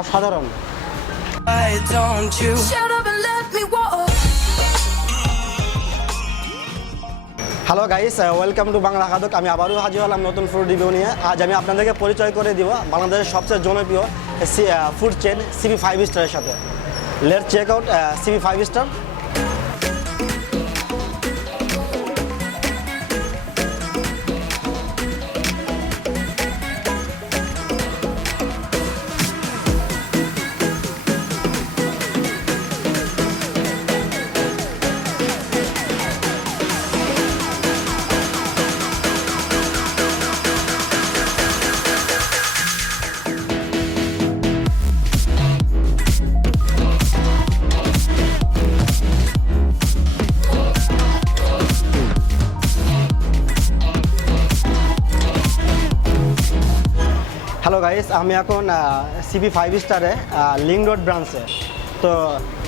অসাধারণ। Hello guys, welcome to Bangla Khadok. আমি আবারও হাজির হলাম নতুন ফুড রিভিউ নিয়ে। আজ আমি আপনাদেরকে পরিচয় করে দিব বাংলাদেশের সবচেয়ে জনপ্রিয় ফুড চেন সিবি 5 স্টারের সাথে। Let's check out CB 5 star. Hello guys, আমি এখন সিবি 5 স্টারে লিঙ্ক রোড ব্রাঞ্চে। তো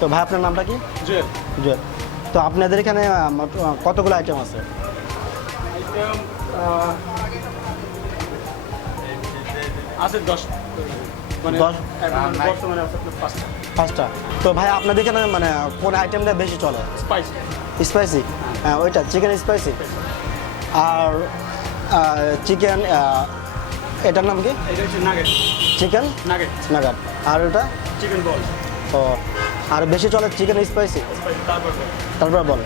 তো ভাই, আপনার নামটা কি? জুয়েল। জুয়েল। তো আপনাদের এখানে কতগুলো আইটেম আছে? আছে 10, মানে 10 বর্তমানে আছে 5টা। তো ভাই, আপনাদের এখানে মানে কোন আইটেমটা বেশি চলে? স্পাইসি। স্পাইসি, ওইটা চিকেন স্পাইসি। আর চিকেন, এটার নাম কি? এটা হচ্ছে নাগেট। Chicken nugget. নাগাট। আর ওটা চিকেন বল। ও, আর বেশি চলে চিকেন স্পাইসি, তারপর বল।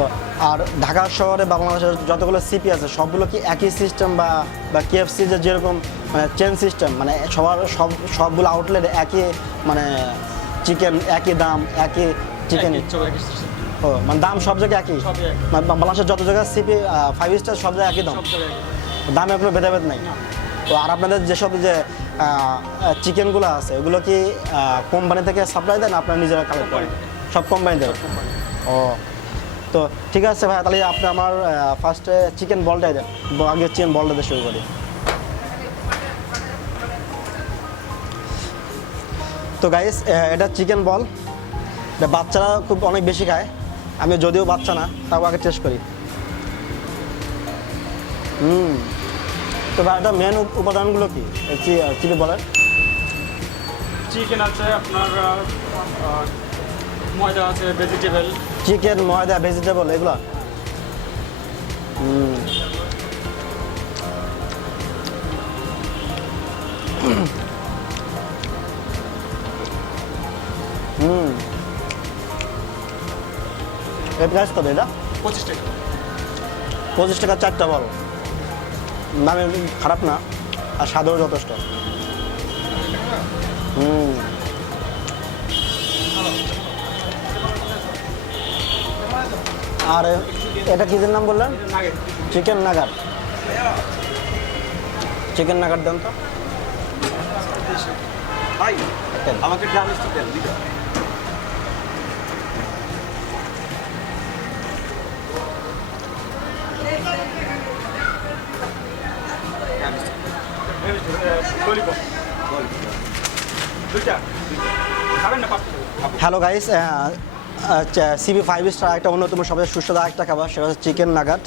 ও, আর ঢাকা শহরে বা বাংলাদেশের যতগুলো সিপি আছে সবগুলো কি একই সিস্টেম বা কেএফসি যে যেরকম মানে চেন সিস্টেম, মানে সবগুলো আউটলেট একই, মানে চিকেন একই দাম, একই চিকেন? ও, মানে দাম সব জায়গায় একই? বাংলাদেশের যত জায়গায় সিপি 5 স্টার সব জায়গায় একই দাম, দামে কোনো ভেদাভেদ নাই? তো আর আপনাদের যেসব যে চিকেনগুলো আছে ওগুলো কি কোম্পানি থেকে সাপ্লাই দেন, আপনারা নিজেরা কালেক্ট করেন? সব কোম্পানি দেয়। ও, তো ঠিক আছে ভাই, তাহলে আপনি আমার ফার্স্টে চিকেন বলটাই দেন। আগে চিকেন বলটা দিয়ে শুরু করি। তো গাইস, এটা চিকেন বল। এটা বাচ্চারা খুব অনেক বেশি খায়। আমি যদিও বাচ্চা না, তাও আগে টেস্ট করি। তো ভাই, এটা মেন উপাদানগুলো কি চিকেন বলের? চিকেন আছে আপনার, ময়দা আছে, ভেজিটেবল। চিকেন, ময়দা, ভেজিটেবল, এগুলো। এই প্রাইস কত এটা? 25 টাকা। 25 টাকা 4টা বল। দামে খারাপ না, আর স্বাদও যথেষ্ট। আর এটা কিসের নাম বললেন? চিকেন নাগাট। চিকেন নাগাট দেন তো ভাই, আমাকে ড্রামস্টিক দেন দিতে। lollipop। দুইটা খাবেন না? 5টা। হ্যালো গাইস, সিবি 5 স্টার একটা অন্যতম সবচেয়ে সুস্বাদু একটা খাবার, সেটা হচ্ছে চিকেন নাগাট।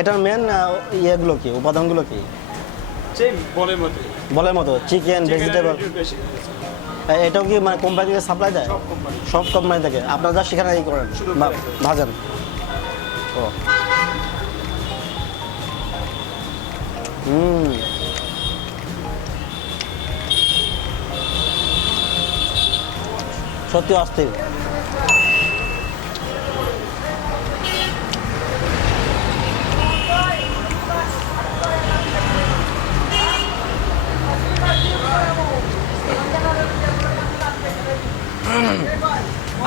এটার মেন ইয়েগুলো কি, উপাদানগুলো কি? সেম বলের মতো। বলের মতো চিকেন, ভেজিটেবল। এটাও কি মানে কোম্পানি থেকে সাপ্লাই দেয়? সব কোম্পানি থেকে। আপনারা যা সেখানে এই করেন, ভাজেন? ও, সত্যি অস্থির।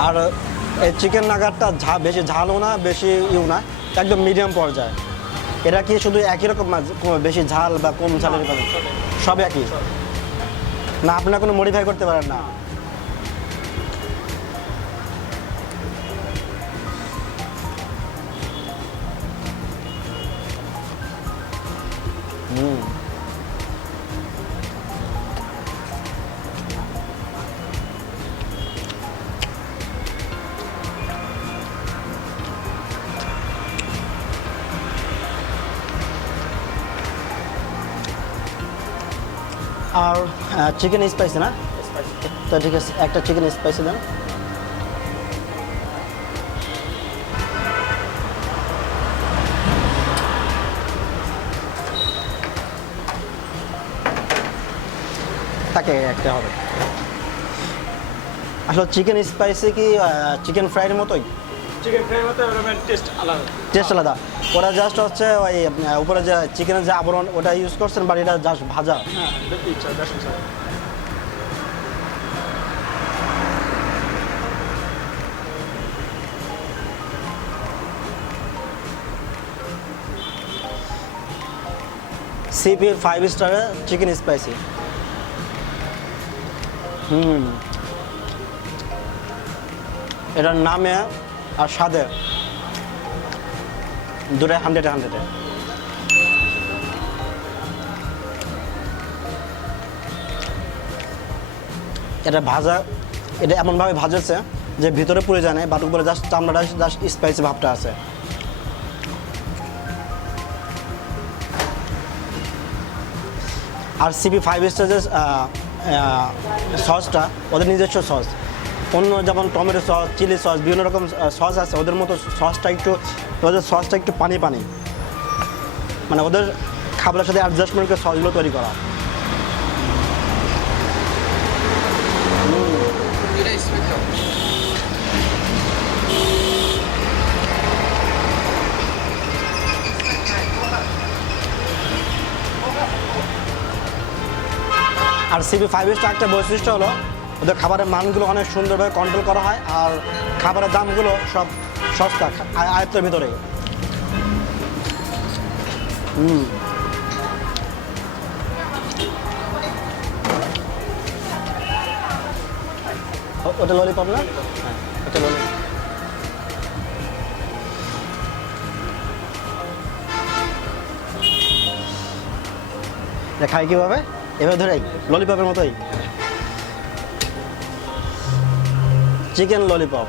আর এই চিকেন নাগারটা বেশি ঝালও না, বেশি ইউ না, একদম মিডিয়াম পর্যায়ে। এটা কি শুধু একই রকম, বেশি ঝাল বা কম ঝালের রকম? সব একই না? আপনারা কোনো মডিফাই করতে পারেন না? আর চিকেন স্পাইসি না? স্পাইসি। তো ঠিক আছে, একটা চিকেন স্পাইসি দেন। তাকে একটা হবে। আসলে চিকেন স্পাইসি কি চিকেন ফ্রাইয়ের মতোই? চিকেন ফ্রাই মতো টেস্ট আলাদা। টেস্ট আলাদা। ওরা জাস্ট হচ্ছে ওই উপরে যে চিকেনের যে আবরণ ওটা ইউজ করছেন, বাট এটা জাস্ট ভাজা। হ্যাঁ, দেখতে ইচ্ছা জাস্ট ইচ্ছা। সিপির 5 স্টারের চিকেন স্পাইসি। এটার নামে আর স্বাদে দুটাই 100-এ। এটা ভাজা, এটা এমনভাবে ভাজেছে যে ভিতরে পুড়ে যায় না, বাট উপরে জাস্ট চামড়াটা জাস্ট স্পাইসি ভাবটা আছে। আর সিপি 5 স্টার যে সসটা ওদের নিজস্ব সস, অন্য যেমন টমেটো সস, চিলি সস, বিভিন্ন রকম সস আছে, ওদের মতো সসটা একটু পানি পানি, মানে ওদের খাবারের সাথে অ্যাডজাস্টমেন্ট করে সসগুলো তৈরি করা। আর সিপি 5 স্টার একটা বৈশিষ্ট্য হলো ওদের খাবারের মানগুলো অনেক সুন্দরভাবে কন্ট্রোল করা হয়, আর খাবারের দামগুলো সব সস্তা, আয়ত্তের ভিতরে। ওটা ললিপপ না? হ্যাঁ, ওটা ললিপপ। খাই কীভাবে? এভাবে ধরে ললিপপের মতোই। চিকেন ললিপপ,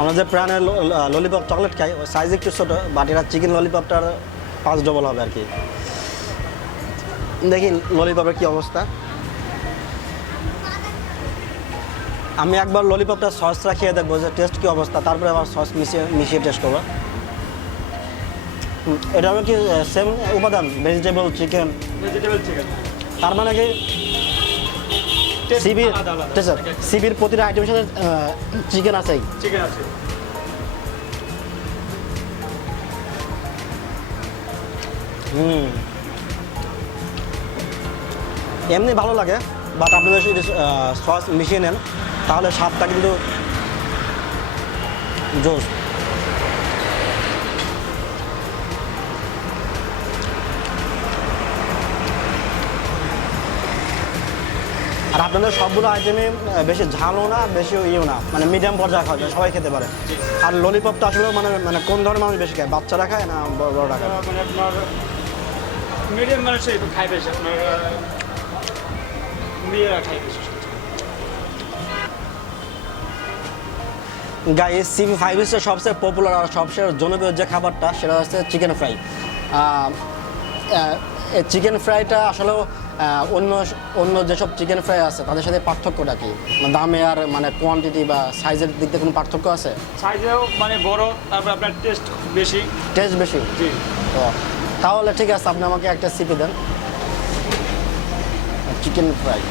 আমরা যে প্রাণের ললিপপ চকলেট খাই ওই সাইজ একটু ছোটো, বাট এটা চিকেন ললিপপটার 5 ডবল হবে আর কি। দেখি ললিপপের কী অবস্থা। আমি একবার ললিপপটা সসটা খেয়ে দেখবো যে টেস্ট কী অবস্থা, তারপরে আবার সস মিশিয়ে টেস্ট করবো। এটা হলো কি সেম উপাদান, ভেজিটেবল চিকেন। তার মানে কি সিবির প্রতিটা আইটেমের সাথে চিকেন আছেই। চিকেন আছে। এমনি ভালো লাগে, বাট আপনাদের যদি সস মিশিয়ে নেন তাহলে স্বাদটা কিন্তু জোস। আর আপনাদের সবগুলো আইটেমে বেশি ঝালও না, বেশি ইয়েও না, মানে মিডিয়াম পর্যায়ে খাওয়া যায়, সবাই খেতে পারে। আর ললিপপটা আসলে মানে কোন ধরনের মানুষ বেশি খায়, বাচ্চারা খায় না বড়রা খায়? মানে আপনার মিডিয়াম মানুষই একটু খায় বেশি, আপনার মেয়েরা খায় বেশি। গাইস, সিপি 5 স্টার সবচেয়ে পপুলার আর সবচেয়ে জনপ্রিয় যে খাবারটা সেটা হচ্ছে চিকেন ফ্রাই। চিকেন ফ্রাইটা আসলে অন্য যেসব চিকেন ফ্রাই আছে তাদের সাথে পার্থক্যটা কি, দামে আর মানে কোয়ান্টিটি বা সাইজের দিক থেকে কোনো পার্থক্য আছে? সাইজেও মানে বড়, তারপর আপনার টেস্ট বেশি। টেস্ট বেশি? জি। তো তাহলে ঠিক আছে, আপনি আমাকে একটা সিপি দেন চিকেন ফ্রাই।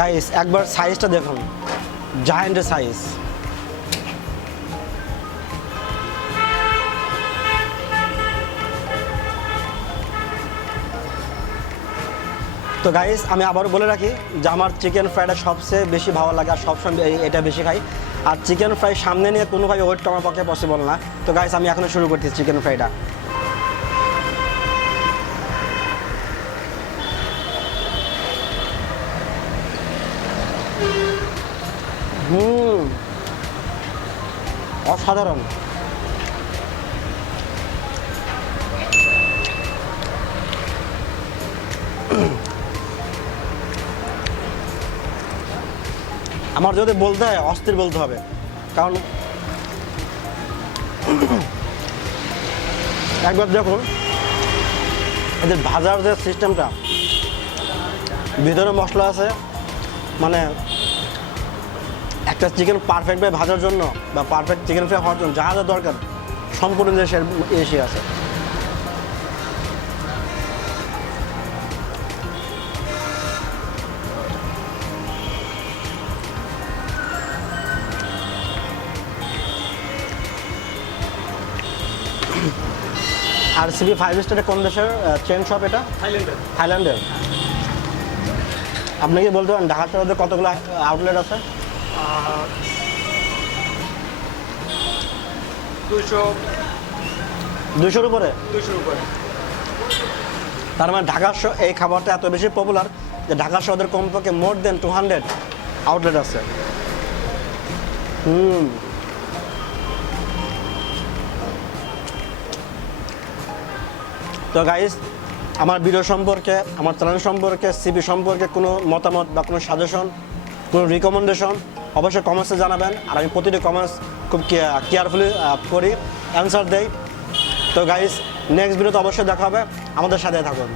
গাইস, একবার সাইজটা দেখুন, জায়ান্ট সাইজ। তো গাইস, আমি আবারও বলে রাখি যে আমার চিকেন ফ্রাইটা সবচেয়ে বেশি ভালো লাগে আর সবসময় এটা বেশি খাই। আর চিকেন ফ্রাই সামনে নিয়ে কোনোভাবে ওয়েট কমার পক্ষে পসিবল না। তো গাইস, আমি এখনও শুরু করছি চিকেন ফ্রাইটা। অসাধারণ। আমার যদি বলতে হয় অস্থির বলতে হবে, কারণ একবার দেখুন এদের ভাজার যে সিস্টেমটা, ভিতরে মশলা আছে, মানে একটা চিকেন পারফেক্টভাবে ভাজার জন্য বা পারফেক্ট চিকেন ফ্রাই হওয়ার জন্য যা যা দরকার সম্পূর্ণ দেশের এসে আছে। আর সিবি 5 স্টারে কোন দেশের চেন শপ এটা? থাইল্যান্ডের। থাইল্যান্ডের। আপনি কি বলতে পারেন ঢাকা শহরে কতগুলো আউটলেট আছে? 200-র উপরে। 200-র উপরে। তার মানে ঢাকা এই খাবারটা এত বেশি পপুলার যে ঢাকা শহরের কমপক্ষে মোর দেন 200 আউটলেট আছে। তো গাইস, আমার ভিডিও সম্পর্কে, আমার চ্যানেল সম্পর্কে, সিবি সম্পর্কে কোনো মতামত বা কোনো সাজেশন, কোনো রিকমেন্ডেশন অবশ্যই কমেন্টসে জানাবেন। আর আমি প্রতিটি কমেন্টস খুব কেয়ারফুলি করি, অ্যান্সার দেই। তো গাইস, নেক্সট ভিডিওতে অবশ্যই দেখা হবে, আমাদের সাথে থাকুন।